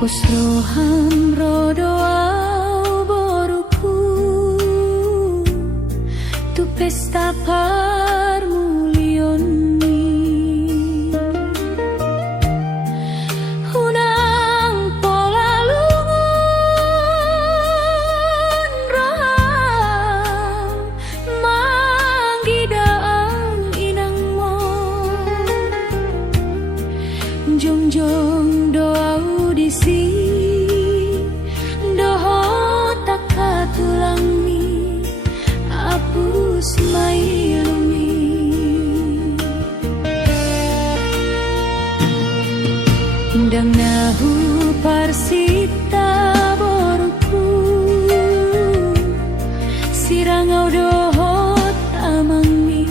Pos roham rodoau boruku tu pesta parmulioni hunang pola lungun roham manggidaan inang mo jong-jong doau disi doho tak katulangi apus mailumi dang nahu parsita boruku sirangau doho tamangi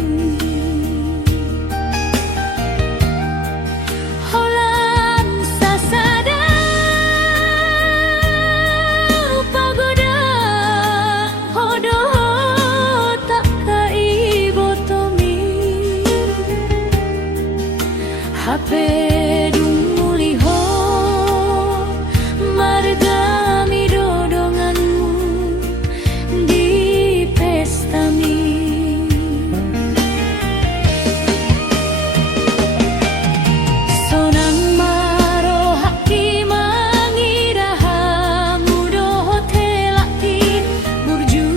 hape dumuliho margami dodonganmu di pestami sonang maro haki mangirahamu doho telaki burju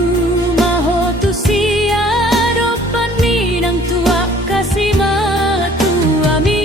maho tu sia dopan minang tua kasih matu ami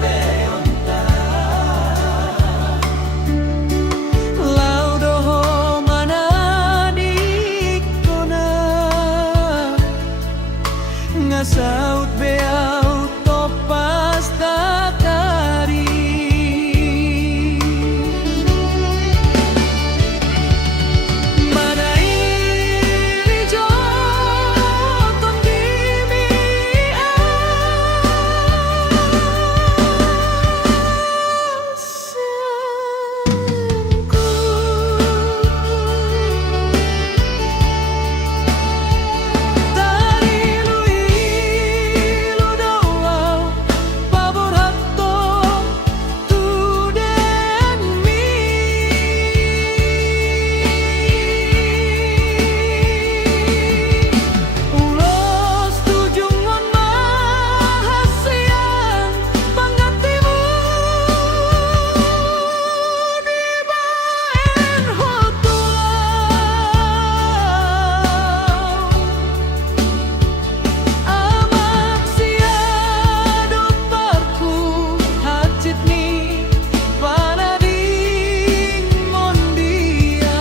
peonta lau doho mana di kona ngasaut beau topas tatari mana iri joton dimi asenku dari lui lu doau pabor hatto tu den mi ulos tujungon mahasian pangatimu di baen hotuau amak siado parku hacit ni panading mondia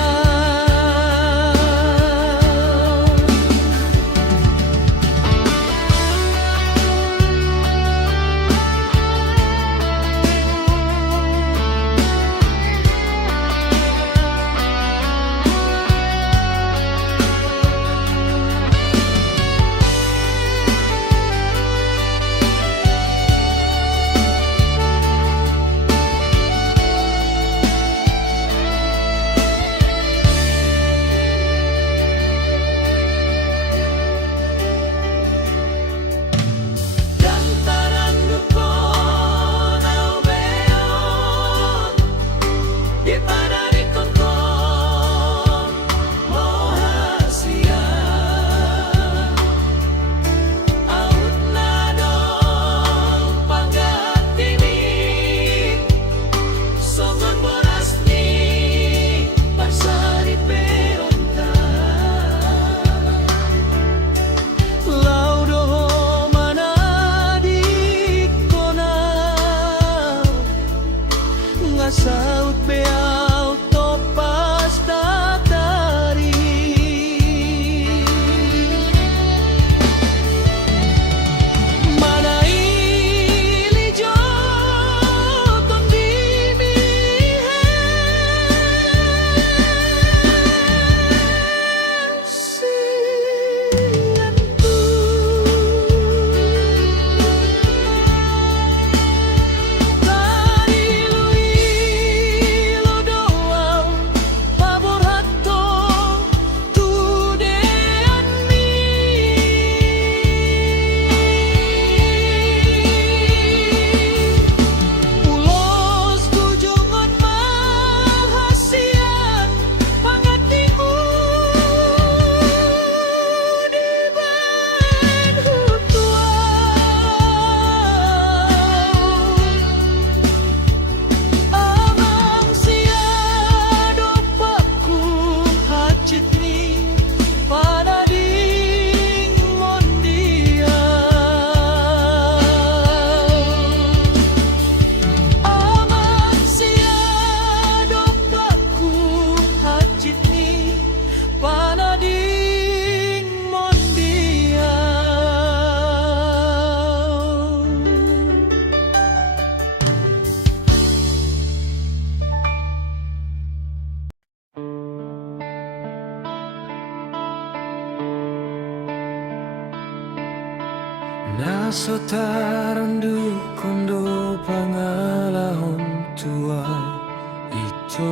Dantaran dukon au beon di padari konkon mohasia aut nadong panggatini songon borasni pasari peonta lau doho mana di kona ngasaut beau topas tatari mana ili joton dimi dari lui lu doau pabor hatto tu den mi ulos tujungon mahasian pangatimu di baen hutuau amang siado paku hacit ni panading mondia amang siado paku hacit ni panading mondia nasotaran dukondo pangalahon tua itu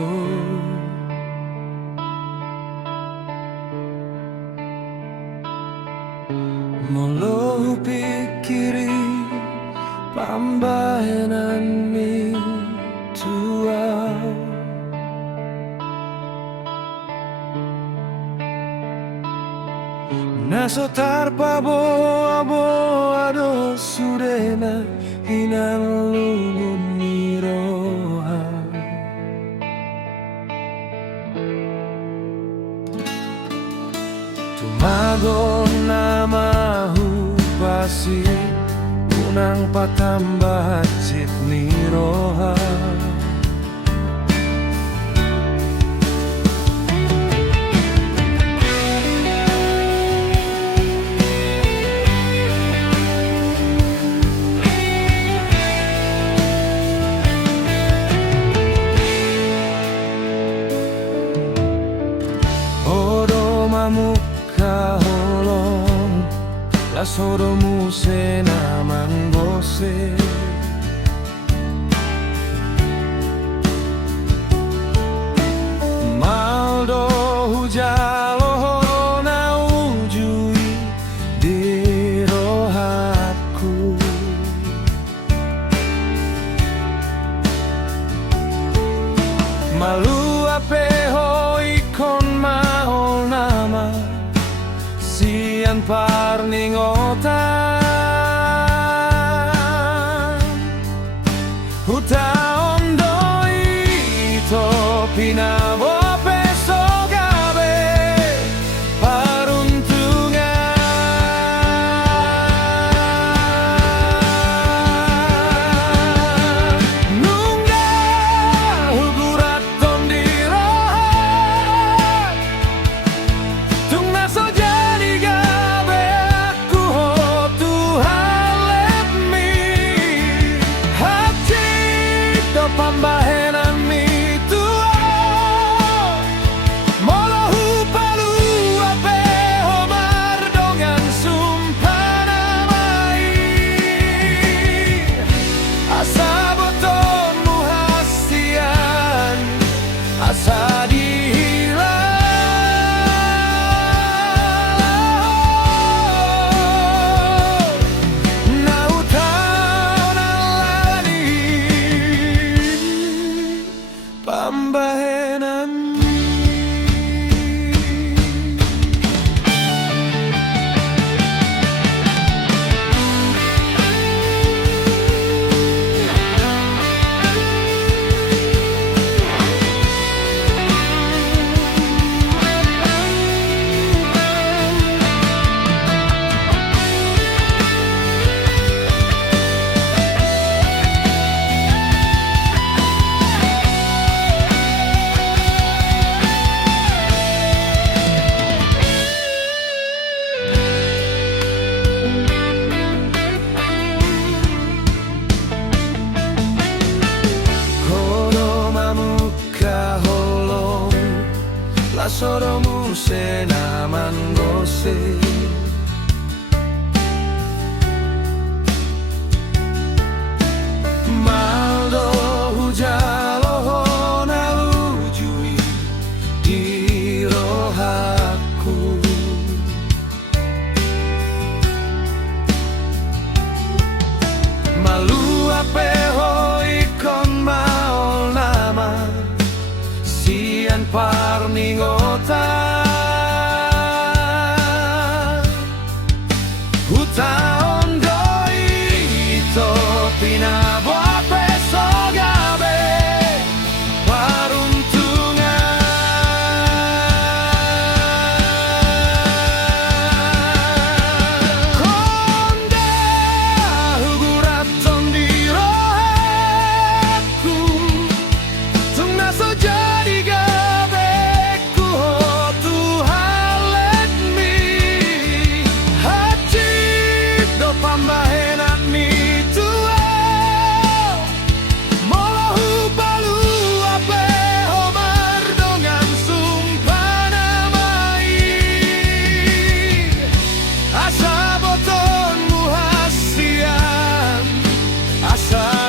molo pikiri pambahenan mi tua nasotar pabo ado surena hinan lumun miroha tumagon namahu pasi unang patambah cit Lasodomu senaman gose Maldo hujalo na ujui di rohatku Malu ape ho ikon mahol nama Sian parningotan Huta ondo ito pinabo peso gabe paruntungan Nungga hugurat tondirohat Tung naso jadi gabe aku ho Tuhan let me Hati do pambahenan mi tua Molohu palu ape homar dongan sumpana mai Asa botonmu hasian Asa pambahenan Lasodomu senaman gose Maldo hujalo na ujui di rohatku Malu ape ho ikon maol nama Sian parningotan Huta ondo ito pinabo ape so gabe paruntungan Konda hugurat tondirohatku Tung naso jadi gabe Tuhan let me Hati do pambahenan mi tua Molohu palu ape homar dongan sumpana mai Asa botonmu hasian Asa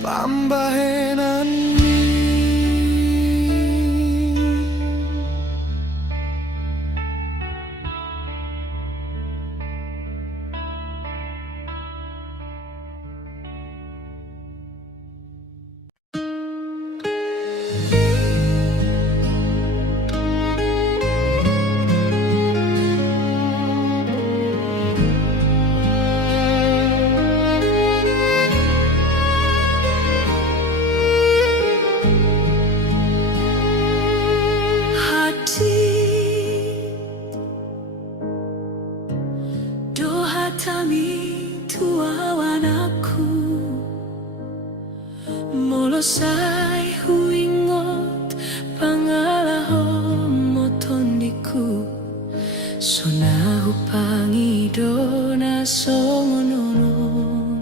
pambahenan mi Molosai huingot pangalaho motondiku Sonahu pangido na songononon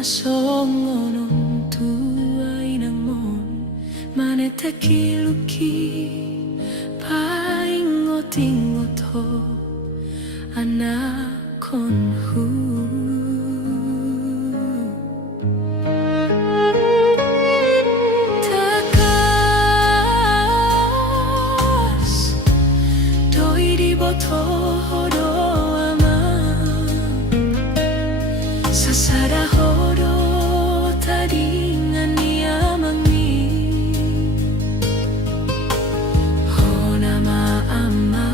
nasongonon tuay namon manetekiluki paingot-ingot ho anakon hu. Takas doi di boto hodo sasada hodo tadingan niamangi hona maamang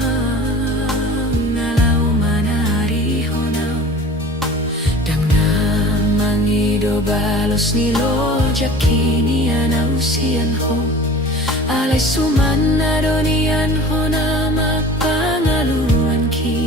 nalau manari hona dang namangi do balos nilo jakini anausian ho alay suman na donian hona mapangaluan ki.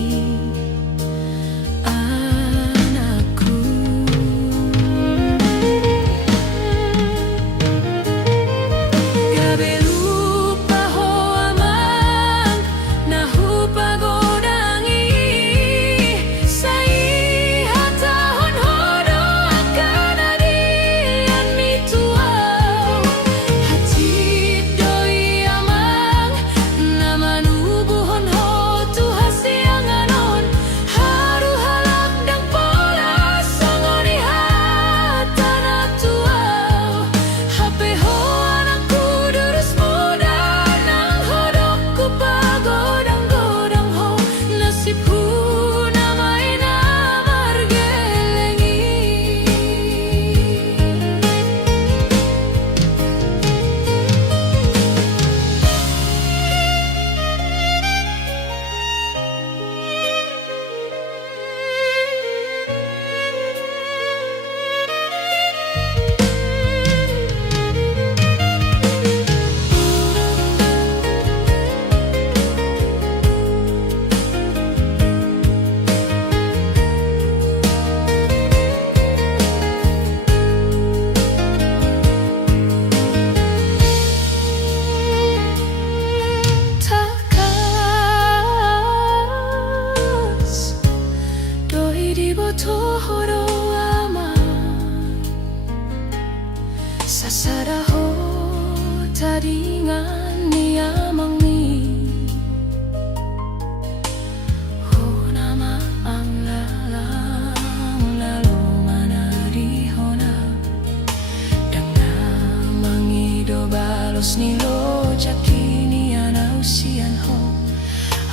Sasada ho tadingan niamangi ho nama ang lalang lalu manari hona dang namangi do balos nilo jakini anausian ho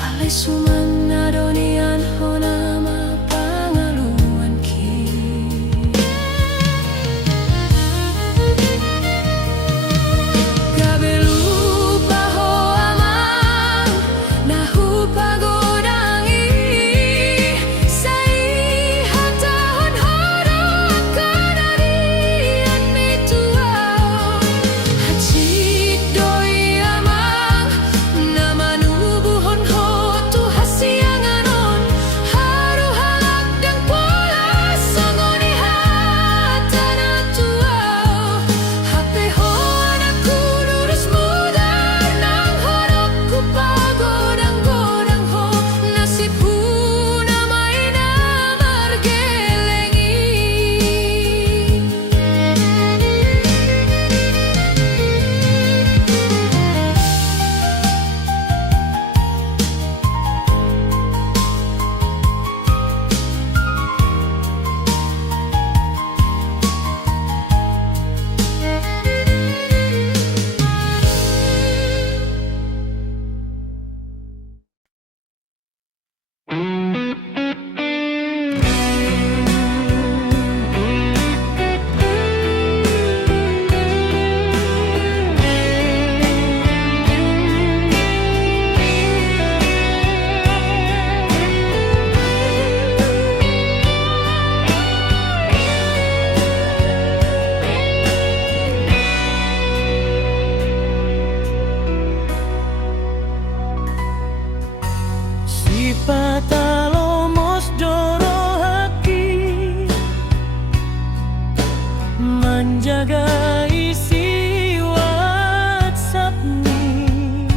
alay suman na donian hona mapangaluan ki. Patalomos doro haki menjaga isi WhatsApp ni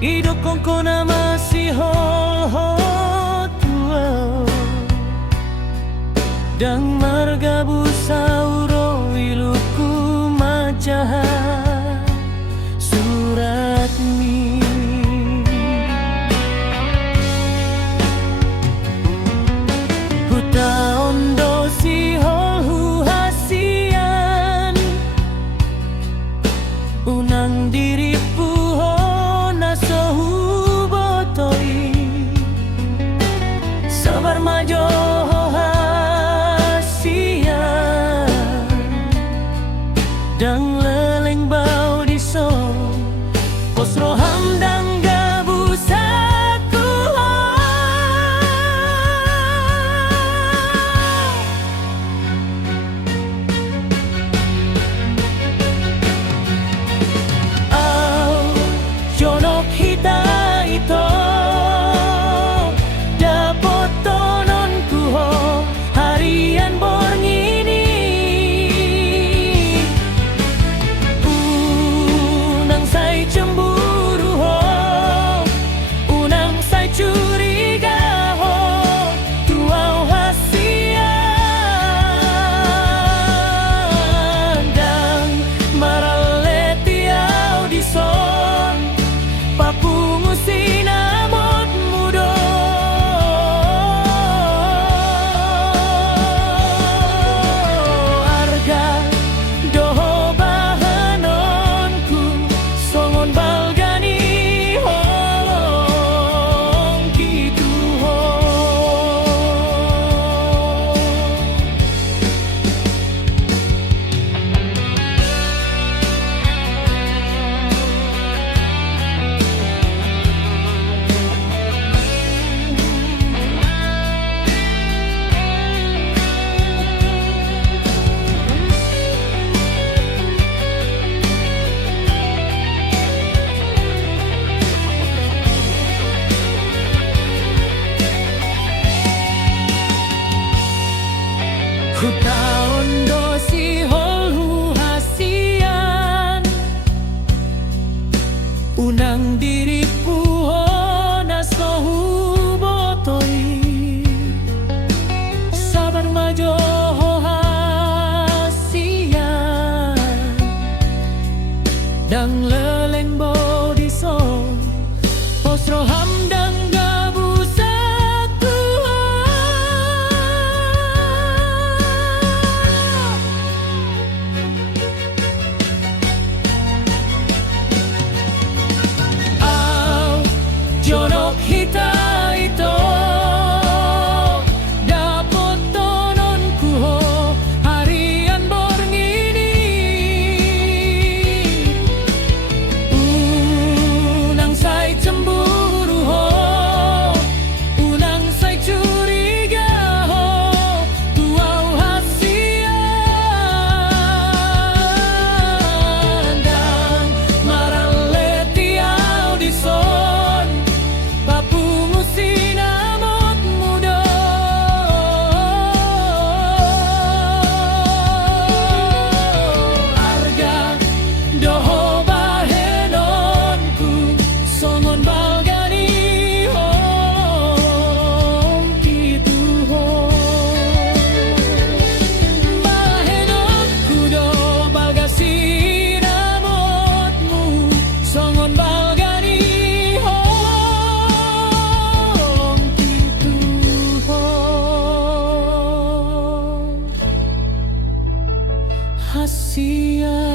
idok kongkona masih hol tua Dang margabu sauro iluku majaha suratmi Huta ondo si holhu hasian Unang diri puhona sohu botoi Sabar majo dang leleng bau di so Posro hamdang gabu saku Au jonok hita ito dapot tonon kuho harian borngini cemburu ho unang sai curiga ho tuau hasian dan maraleti au dison papungu sinamot mudo arga doho bahanonku songon balgani holong gitu ho Huta ondo si holhu hasian Unang diri puhona sohu botoi Sabar majo hasian Dang leleng bodi son Posro hamdang gabu satu jonok hita ito dapot tonon kuho harian borngini unang sai cemburu ho unang sai curiga ho tuau hasian dan maraleti au dison papungu sinamot mudo arga doho bahenonku songon balgani holong gitu ho bahenonku do balga sinamotmu songon balgani holong gitu ho hasian